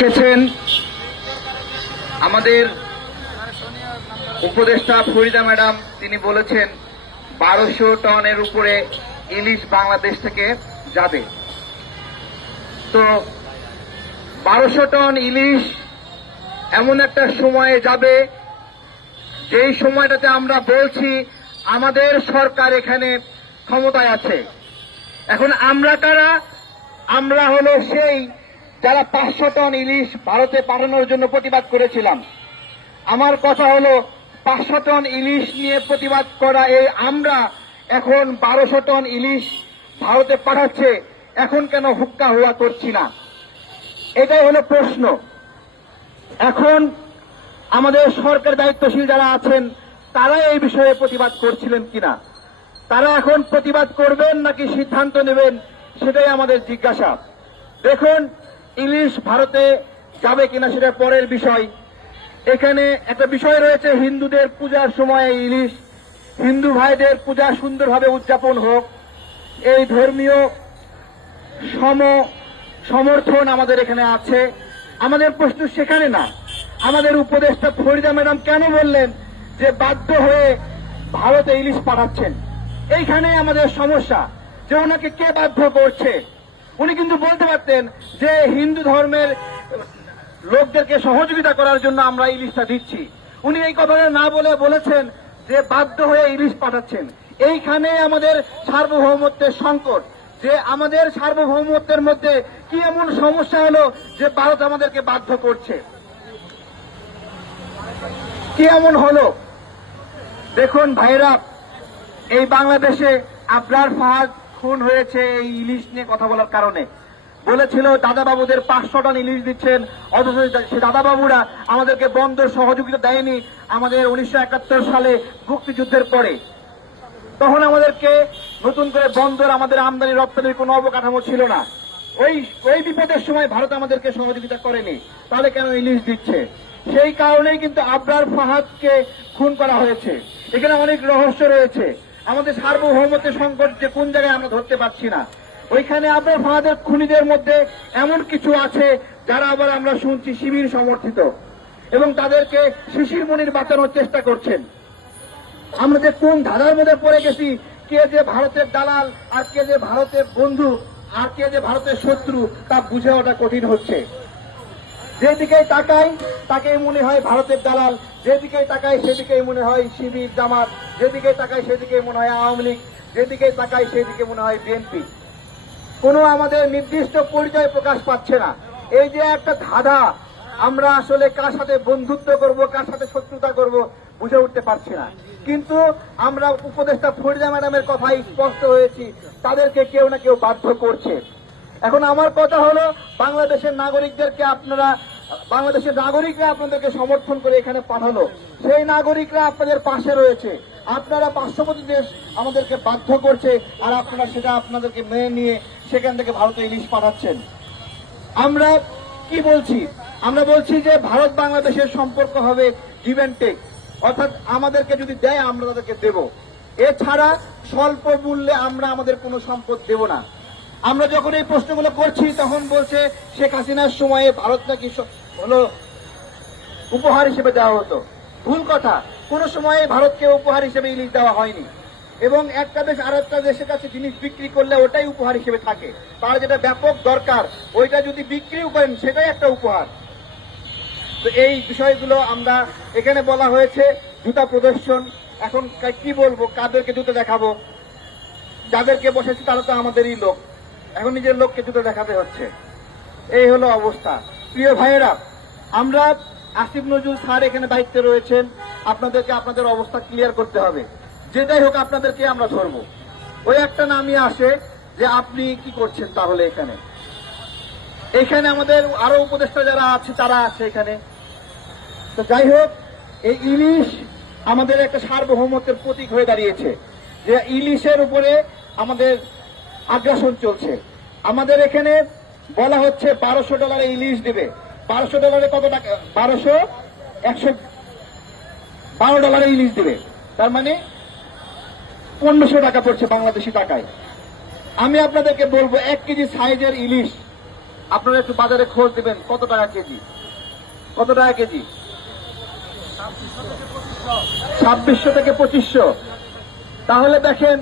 এসেছেন আমাদের উপদেষ্টা ফরিদা ম্যাডাম, তিনি বলেছেন বারোশো টনের উপরে ইলিশ বাংলাদেশ থেকে যাবে। তো বারোশো টন ইলিশ এমন একটা সময়ে যাবে, যেই সময়টাতে আমরা বলছি আমাদের সরকার এখানে ক্ষমতায় আছে। এখন আমরা কারা? আমরা হলো সেই যারা পাঁচশো টন ইলিশ ভারতে পাঠানোর জন্য প্রতিবাদ করেছিলাম। আমার কথা হলো, পাঁচশো টন ইলিশ নিয়ে প্রতিবাদ করা এই আমরা এখন বারোশো টন ইলিশ ভারতে পাঠাচ্ছে, এখন কেন হুক্কা হুয়া করছি না? এটাই হলো প্রশ্ন। এখন আমাদের সরকার দায়িত্বশীল যারা আছেন তারা এই বিষয়ে প্রতিবাদ করছিলেন কিনা? তারা এখন প্রতিবাদ করবেন নাকি সিদ্ধান্ত নেবেন, সেটাই আমাদের জিজ্ঞাসা। দেখুন ইলিশ ভারতে যাবে কিনা সেটা পরের বিষয়। এখানে একটা বিষয় রয়েছে, হিন্দুদের পূজার সময় ইলিশ। হিন্দু ভাইদের পূজা সুন্দরভাবে উদযাপন হোক। এই ধর্মীয় সম, সমর্থন আমাদের এখানে আছে। আমাদের প্রশ্ন সেখানে না। আমাদের উপদেষ্টা ফরিদা ম্যাডাম কেন বললেন যে বাধ্য হয়ে ভারতে ইলিশ পাঠাচ্ছেন? এইখানে আমাদের সমস্যা যে ওনাকে কে বাধ্য করছে? উনি কিন্তু বলতে পারতেন যে হিন্দু ধর্মের লোকদেরকে সহযোগিতা করার জন্য আমরা ইলিশটা দিচ্ছি। উনি এই কথাটা না বলে বলেছেন যে বাধ্য হয়ে ইলিশ পাঠাচ্ছেন। এইখানে আমাদের সার্বভৌমত্বের সংকট। যে আমাদের সার্বভৌমত্বের মধ্যে কি এমন সমস্যা হলো যে ভারত আমাদেরকে বাধ্য করছে? কি এমন হলো? দেখুন ভাইরা, এই বাংলাদেশে আবরার ফাহাদ খুন হয়েছে এই ইলিশ নিয়ে কথা বলার কারণে। বলেছিল, দাদাবাবুদের পাঁচশো টন ইলিশ দিচ্ছেন, অথচ সে দাদাবাবুরা আমাদেরকে বন্দর সহযোগিতা দেয়নি আমাদের উনিশশো একাত্তর সালে মুক্তিযুদ্ধের পরে। তখন আমাদেরকে নতুন করে বন্দর, আমাদের আমদানি, রপ্তানির কোনো অবকাঠামো ছিল না। ওই ওই বিপদের সময় ভারত আমাদেরকে সহযোগিতা করেনি। তাহলে কেন ইলিশ দিচ্ছে? সেই কারণেই কিন্তু আবরার ফাহাদকে খুন করা হয়েছে। এখানে অনেক রহস্য রয়েছে। আমাদের সার্বভৌমত্বের সংকট যে কোন জায়গায় আমরা ধরতে পারছি না। ওইখানে আবার ফাহাদের খুনিদের মধ্যে এমন কিছু আছে যারা আবার আমরা শুনছি শিবির সমর্থিত এবং তাদেরকে শিশির মনির বাঁচানোর চেষ্টা করছেন। আমরা যে কোন ধাঁধার মধ্যে পড়ে গেছি, কে যে ভারতের দালাল আর কে যে ভারতের বন্ধু আর কে যে ভারতের শত্রু তা বুঝে ওঠা কঠিন হচ্ছে। যেদিকে তাকাই তাকে মনে হয় ভারতের দালাল। যেদিকে তাকাই, সেদিকেই মনে হয় শিবির জামাত। যেদিকে তাকাই সেদিকে মনে হয় আওয়ামী লীগ। যেদিকে তাকাই, সেদিকে মনে হয় বিএনপি। কোনো আমাদের নির্দিষ্ট পরিচয় প্রকাশ পাচ্ছে না। এই যে একটা ধাঁধা, আমরা আসলে কার সাথে বন্ধুত্ব করব, কার সাথে শত্রুতা করব, বুঝে উঠতে পারছি না। কিন্তু আমরা উপদেষ্টা ফরিদা ম্যাডামের কথাই স্পষ্ট হয়েছি। তাদেরকে কেউ না কেউ বাধ্য করছে। এখন আমার কথা হলো, বাংলাদেশের নাগরিকদেরকে আপনারা, বাংলাদেশের নাগরিকরা আপনাদেরকে সমর্থন করে এখানে পাঠালো। সেই নাগরিকরা আপনাদের পাশে রয়েছে। আপনারা পার্শ্ববর্তী দেশ আমাদেরকে বাধ্য করছে আর আপনারা সেটা আপনাদেরকে মেনে নিয়ে সেখান থেকে ভারতে ইলিশ পাঠাচ্ছেন। আমরা কি বলছি? আমরা বলছি যে ভারত বাংলাদেশের সম্পর্ক হবে গিভ অর্থাৎ আমাদেরকে যদি দেয়, আমরা তাদেরকে দেব। এছাড়া স্বল্প মূল্যে আমরা আমাদের কোনো সম্পদ দেব না। আমরা যখন এই প্রশ্নগুলো করছি, তখন বলছে শেখ হাসিনার সময়ে ভারত নাকি হলো উপহার হিসেবে দেওয়া হতো। ভুল কথা। কোনো সময়ে ভারতকে উপহার হিসেবে ইলিশ দেওয়া হয়নি। এবং একটা দেশ আর একটা দেশের কাছে জিনিস বিক্রি করলে ওটাই উপহার হিসেবে থাকে। তার যেটা ব্যাপক দরকার, ওইটা যদি বিক্রিও করেন, সেটাই একটা উপহার। তো এই বিষয়গুলো আমরা এখানে বলা হয়েছে, জুতা প্রদর্শন। এখন কি বলব? কাদেরকে জুতো দেখাবো? যাদেরকে বসেছে, তারা তো আমাদেরই লোক। এখন নিজের লোককে জুতো দেখাতে হচ্ছে। এই হলো অবস্থা। প্রিয় ভাইয়েরা, আমরা আসিফ নজরুল স্যার এখানে দায়িত্বে রয়েছেন। আপনাদেরকে আপনাদের অবস্থা ক্লিয়ার করতে হবে। যেটাই হোক আপনাদেরকে আমরা ধরবো। ওই একটা নামই আসে যে আপনি কি করছেন তাহলে এখানে। এখানে আমাদের আরও উপদেষ্টা যারা আছে, তারা আছে এখানে। তো যাই হোক, এই ইলিশ আমাদের একটা সার্বভৌমত্বের প্রতীক হয়ে দাঁড়িয়েছে। যে ইলিশের উপরে আমাদের আগ্রাসন চলছে। আমাদের এখানে বলা হচ্ছে বারোশো ডলারে ইলিশ দেবে। বারোশো ডলারে কত টাকা? বারোশো? একশো বারো ডলারে ইলিশ দেবে। তার মানে পনেরোশো টাকা পড়ছে বাংলাদেশি টাকায়। আমি আপনাদেরকে বলব, এক কেজি সাইজের ইলিশ, আপনারা একটু বাজারে খোঁজ দেবেন কত টাকা কেজি? কত টাকা কেজি? ছাব্বিশশো থেকে পঁচিশশো। তাহলে দেখেন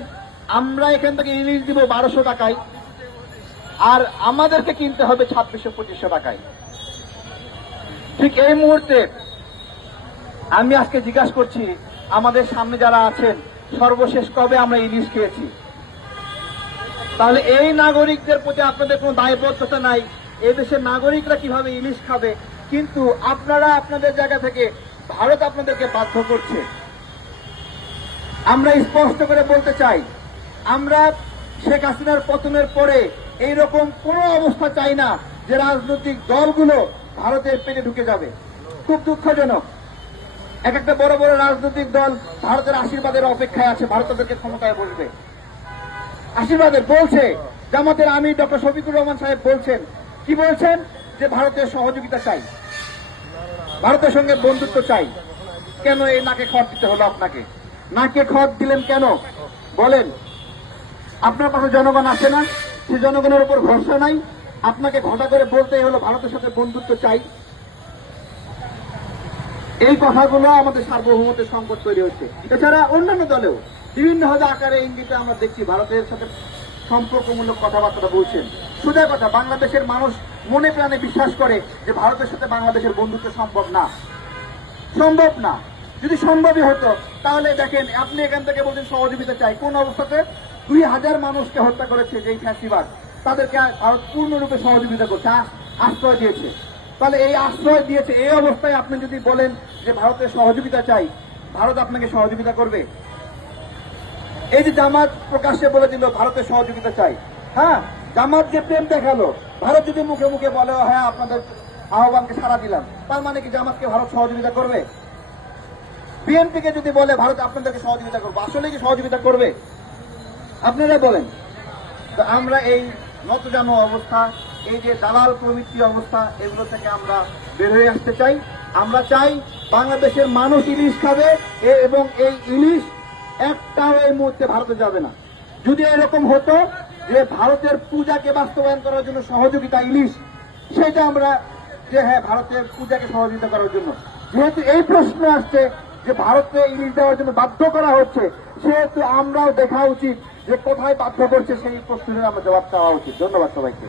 আমরা এখান থেকে ইলিশ দিব বারোশো টাকায়, আর আমাদেরকে কিনতে হবে ছাব্বিশশো, পঁচিশশো টাকায়। ঠিক এই মুহূর্তে আমি আজকে জিজ্ঞাসা করছি, আমাদের সামনে যারা আছেন, সর্বশেষ কবে আমরা ইলিশ খেয়েছি? তাহলে এই নাগরিকদের প্রতি আপনাদের কোনো দায়বদ্ধতা নাই। দেশের নাগরিকরা কীভাবে ইলিশ খাবে? কিন্তু আপনারা আপনাদের জায়গা থেকে ভারত আপনাদেরকে বাধ্য করছে। আমরা স্পষ্ট করে বলতে চাই আমরা শেখ হাসিনার পতনের পরে এইরকম কোনো অবস্থা চাই না যে রাজনৈতিক দলগুলো ভারতের পেটে ঢুকে যাবে। খুব দুঃখজনক। এক একটা বড় বড় রাজনৈতিক দল ভারতের আশীর্বাদের অপেক্ষায় আছে, ভারত তাদেরকে ক্ষমতায় বসবে। আশীর্বাদের বলছে, জামাতের আমি ডক্টর শফিকুর রহমান সাহেব বলছেন, কি বলছেন? যে ভারতের সহযোগিতা চাই। ভারতের সঙ্গে বন্ধুত্ব চাই। কেন এই নাকে খড় দিতে হলো আপনাকে? নাকে খড় দিলেন কেন? বলেন আপনার পাশে জনগণ আসে না, সে জনগণের উপর ভরসা নাই। আপনাকে ঘটা করে বলতেই হলো, ভারতের সাথে বন্ধুত্ব চাই। এই কথাগুলো আমাদের সার্বভৌমত্বের সংকট তৈরি হচ্ছে। এছাড়া অন্যান্য দলেও বিভিন্ন ভাবে আকারে ইঙ্গিতে আমরা দেখছি ভারতের সাথে সম্পর্কমূলক কথাবার্তা বলছেন। সোজা কথা, বাংলাদেশের মানুষ মনে প্রাণে বিশ্বাস করে যে ভারতের সাথে বাংলাদেশের বন্ধুত্ব সম্ভব না। সম্ভব না। যদি সম্ভবই হতো, তাহলে দেখেন, আপনি এখান থেকে বলছেন সহযোগিতা চাই। কোন অবস্থাতে দুই হাজার মানুষকে হত্যা করেছে যেই ফ্যাসিবাদ। তাদেরকে ভারত পূর্ণরূপে সহযোগিতা করছে আশ্রয় দিয়েছে। তাহলে এই আশ্রয় দিয়েছে, এই অবস্থায় আপনি যদি বলেন যে ভারতের সহযোগিতা চাই, ভারত আপনাকে সহযোগিতা করবে? এই যে জামাত প্রকাশ্যে বলে দিল ভারতের সহযোগিতা চাই। হ্যাঁ জামাত যে প্রেম দেখাল, ভারত যদি মুখে মুখে বলে হ্যাঁ আপনাদের আহ্বানকে সাড়া দিলাম, তার মানে কি জামাতকে ভারত সহযোগিতা করবে? বিএনপিকে যদি বলে, ভারত আপনাদেরকে সহযোগিতা করবে আসলে কি সহযোগিতা করবে? আপনারাই বলেন। তো আমরা এই নতজানো অবস্থা, এই যে দালাল প্রবৃত্তি অবস্থা, এগুলো থেকে আমরা বের হয়ে আসতে চাই। আমরা চাই বাংলাদেশের মানুষ ইলিশ খাবে এবং এই ইলিশ একটাও এই মুহূর্তে ভারতে যাবে না। যদি এরকম হতো যে ভারতের পূজাকে বাস্তবায়ন করার জন্য সহযোগিতা ইলিশ, সেটা আমরা যে হ্যাঁ ভারতের পূজাকে সহযোগিতা করার জন্য। যেহেতু এই প্রশ্ন আসছে যে ভারতে ইলিশ দেওয়ার জন্য বাধ্য করা হচ্ছে, সেহেতু আমরাও দেখা উচিত যে কোথায় বাধ্য করছে সেই প্রশ্নের আমরা জবাব চাওয়া উচিত। ধন্যবাদ সবাইকে।